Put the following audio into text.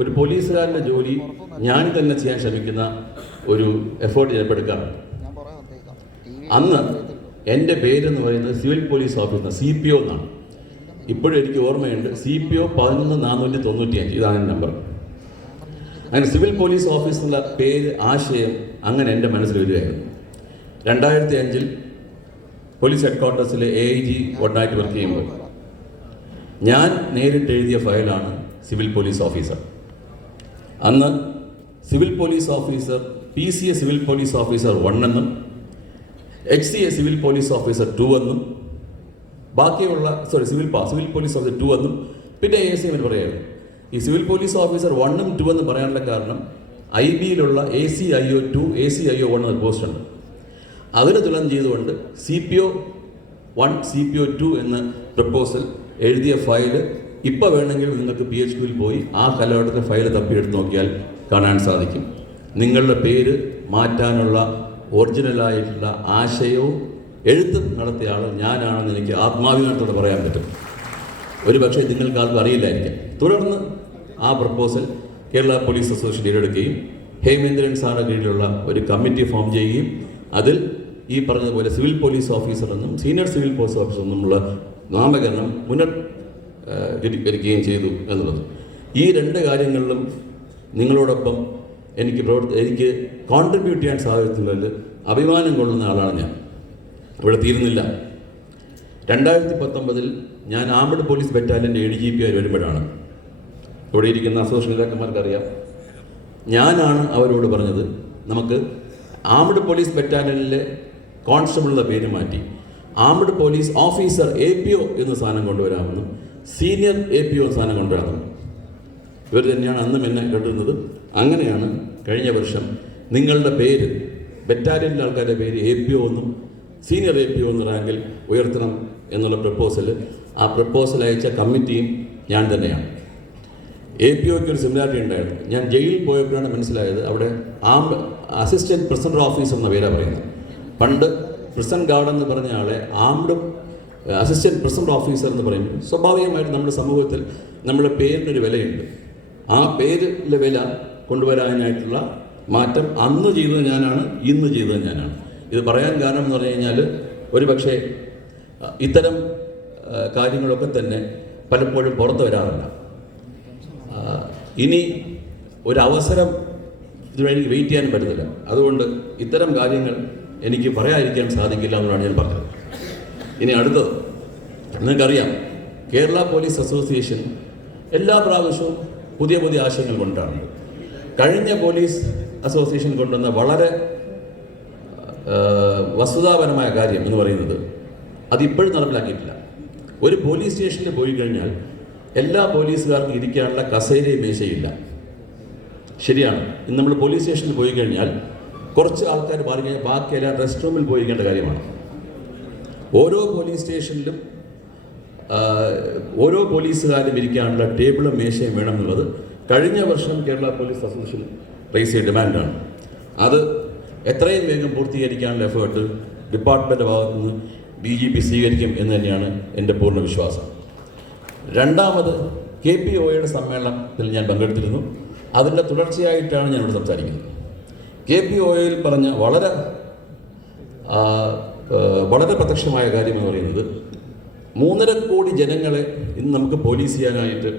ഒരു പോലീസുകാരന്റെ ജോലി ഞാൻ തന്നെ ചെയ്യാൻ ശ്രമിക്കുന്ന ഒരു എഫേർട്ട് ഞാൻ അന്ന് എന്റെ പേരെന്ന് പറയുന്നത് civil police officer C P O എന്നാണ്. ഇപ്പോഴും എനിക്ക് ഓർമ്മയുണ്ട് സി പി ഒ പതിനൊന്ന് നാനൂറ്റി തൊണ്ണൂറ്റി അഞ്ച് ഇതാണ് എന്റെ നമ്പർ. അങ്ങനെ സിവിൽ പോലീസ് ഓഫീസറിന്റെ പേര് ആശയം അങ്ങനെ എന്റെ മനസ്സിൽ വരികയായിരുന്നു. രണ്ടായിരത്തി അഞ്ചിൽ പോലീസ് ഹെഡ് ക്വാർട്ടേഴ്സിലെ എ ഐ ജി ഒന്നായിട്ട് വർക്ക് ചെയ്യുമ്പോൾ ഞാൻ നേരിട്ട് എഴുതിയ ഫയലാണ് സിവിൽ പോലീസ് ഓഫീസർ. അന്ന് civil police officer P C a civil police officer one എന്നും H C a civil police officer two എന്നും ബാക്കിയുള്ള sorry civil civil police officer two എന്നും പിന്നെ എ സി എമ്മിന് പറയുമായിരുന്നു ഈ സിവിൽ പോലീസ് ഓഫീസർ വണ്ണും ടു എന്ന് പറയാനുള്ള കാരണം I ബിയിലുള്ള A C I O two A C I O one എന്ന പോസ്റ്റ് ഉണ്ട്. അതിന് തുലനം ചെയ്തുകൊണ്ട് C P O one C P O two എന്ന പ്രപ്പോസൽ എഴുതിയ ഫയൽ ഇപ്പോൾ വേണമെങ്കിൽ നിങ്ങൾക്ക് പി എച്ച് ക്യൂവിൽ പോയി ആ കാലഘട്ടത്തിലെ ഫയൽ തപ്പിയെടുത്ത് നോക്കിയാൽ കാണാൻ സാധിക്കും. നിങ്ങളുടെ പേര് മാറ്റാനുള്ള ഒറിജിനലായിട്ടുള്ള ആശയവും എഴുത്ത് നടത്തിയ ആൾ ഞാനാണെന്ന് എനിക്ക് ആത്മാഭിമാനത്തോടെ പറയാൻ പറ്റും. ഒരു പക്ഷേ നിങ്ങൾക്ക് ആർക്കും അറിയില്ലായിരിക്കാം. തുടർന്ന് ആ പ്രപ്പോസൽ കേരള പോലീസ് അസോസിയേഷൻ ഏറ്റെടുക്കുകയും ഹേമേന്ദ്രൻ സാറിന് കീഴിലുള്ള ഒരു കമ്മിറ്റി ഫോം ചെയ്യുകയും അതിൽ ഈ പറഞ്ഞതുപോലെ സിവിൽ പോലീസ് ഓഫീസർ എന്നും സീനിയർ സിവിൽ പോലീസ് ഓഫീസർ എന്നുമുള്ള നാമകരണം പുനർ വരികയും ചെയ്തു എന്നുള്ളത്. ഈ രണ്ട് കാര്യങ്ങളിലും നിങ്ങളോടൊപ്പം എനിക്ക് പ്രവർത്തി എനിക്ക് കോൺട്രിബ്യൂട്ട് ചെയ്യാൻ സാധിക്കുന്നതിൽ അഭിമാനം കൊള്ളുന്ന ആളാണ് ഞാൻ. ഇവിടെ തീരുന്നില്ല. രണ്ടായിരത്തി പത്തൊമ്പതിൽ ഞാൻ ആംബഡ് പോലീസ് ബറ്റാലിയന്റെ എ ഡി ജി പി ആയി വരുമ്പോഴാണ്. ഇവിടെ ഇരിക്കുന്ന അസോസിയേഷൻ നേതാക്കന്മാർക്കറിയാം. ഞാനാണ് അവരോട് പറഞ്ഞത് നമുക്ക് ആംബഡ് പോലീസ് ബറ്റാലിയനിലെ കോൺസ്റ്റബിളിന്റെ പേര് മാറ്റി ആംബഡ് police officer A P O എന്ന സാധനം കൊണ്ടുവരാമെന്നും സീനിയർ എ പി ഒ സാധനം കൊണ്ടുവരണം. ഇവർ തന്നെയാണ് അന്നും എന്നെ കണ്ടിരുന്നത് അങ്ങനെയാണ് കഴിഞ്ഞ വർഷം നിങ്ങളുടെ പേര് ബറ്റാലിയനിലെ ആൾക്കാരുടെ പേര് എ പി ഒ എന്നും സീനിയർ എ പി ഒ എന്ന റാങ്കിൽ ഉയർത്തണം എന്നുള്ള പ്രപ്പോസൽ ആ പ്രപ്പോസൽ അയച്ച കമ്മിറ്റിയും ഞാൻ തന്നെയാണ്. എ പി ഒക്ക് ഒരു സിമിലാരിറ്റി ഉണ്ടായിരുന്നു. ഞാൻ ജയിലിൽ പോയപ്പോഴാണ് മനസ്സിലായത് അവിടെ ആം അസിസ്റ്റന്റ് പ്രസിഡന്റ് ഓഫീസ് എന്ന പേരാണ് പറയുന്നത്. പണ്ട് പ്രിസൺ ഗാർഡ് എന്ന് പറഞ്ഞ ആളെ ആംഡ് അസിസ്റ്റന്റ് പ്രസിഡന്റ് ഓഫീസർ എന്ന് പറയുമ്പോൾ സ്വാഭാവികമായിട്ട് നമ്മുടെ സമൂഹത്തിൽ നമ്മുടെ പേരിനൊരു വിലയുണ്ട്. ആ പേരിലെ വില കൊണ്ടുവരാനായിട്ടുള്ള മാറ്റം അന്ന് ചെയ്തത് ഞാനാണ് ഇന്ന് ചെയ്തത് ഞാനാണ്. ഇത് പറയാൻ കാരണം എന്ന് പറഞ്ഞു കഴിഞ്ഞാൽ ഒരു പക്ഷേ ഇത്തരം കാര്യങ്ങളൊക്കെ തന്നെ പലപ്പോഴും പുറത്തു വരാറില്ല. ഇനി ഒരവസരം അവസരം ഇതിന് വെയിറ്റ് ചെയ്യാൻ പറ്റത്തില്ല. അതുകൊണ്ട് ഇത്തരം കാര്യങ്ങൾ എനിക്ക് പറയാതിരിക്കാൻ സാധിക്കില്ല എന്നാണ് ഞാൻ പറഞ്ഞത്. ഇനി അടുത്തത് നിങ്ങൾക്കറിയാം കേരള പോലീസ് അസോസിയേഷൻ എല്ലാ പ്രാവശ്യവും പുതിയ പുതിയ ആശയങ്ങൾ കൊണ്ടാണ് കഴിഞ്ഞ പോലീസ് അസോസിയേഷൻ കൊണ്ടുവന്ന വളരെ വസ്തുതാപരമായ കാര്യം എന്ന് പറയുന്നത് അതിപ്പോഴും നടപ്പിലാക്കിയിട്ടില്ല. ഒരു പോലീസ് സ്റ്റേഷനിൽ പോയി കഴിഞ്ഞാൽ എല്ലാ പോലീസുകാർക്കും ഇരിക്കാനുള്ള കസേരയും മേശയില്ല. ശരിയാണ്. ഇന്ന് നമ്മൾ പോലീസ് സ്റ്റേഷനിൽ പോയി കഴിഞ്ഞാൽ കുറച്ച് ആൾക്കാർ മാറി കഴിഞ്ഞാൽ ബാക്കിയെല്ലാം റെസ്റ്റ് റൂമിൽ പോയിരിക്കേണ്ട കാര്യമാണ്. ഓരോ പോലീസ് സ്റ്റേഷനിലും ഓരോ പോലീസുകാരും ഇരിക്കാനുള്ള ടേബിളും മേശയും വേണം എന്നുള്ളത് കഴിഞ്ഞ വർഷം കേരള പോലീസ് അസോസിയേഷൻ റേസ് ചെയ്ത ഡിമാൻഡാണ്. അത് എത്രയും വേഗം പൂർത്തീകരിക്കാനുള്ള എഫേർട്ട് ഡിപ്പാർട്ട്മെന്റ് ഭാഗത്തു നിന്ന് ഡി ജി പി സ്വീകരിക്കും എന്ന് തന്നെയാണ് എന്റെ പൂർണ വിശ്വാസം. രണ്ടാമത് കെ പി ഒയുടെ സമ്മേളനത്തിൽ ഞാൻ പങ്കെടുത്തിരുന്നു. അതിന്റെ തുടർച്ചയായിട്ടാണ് ഞാനിവിടെ സംസാരിക്കുന്നത്. കെ പി ഒയിൽ പറഞ്ഞ വളരെ വളരെ പ്രത്യക്ഷമായ കാര്യം എന്ന് പറയുന്നത് മൂന്നര കോടി ജനങ്ങളെ ഇന്ന് നമുക്ക് പോലീസ് ചെയ്യാനായിട്ട്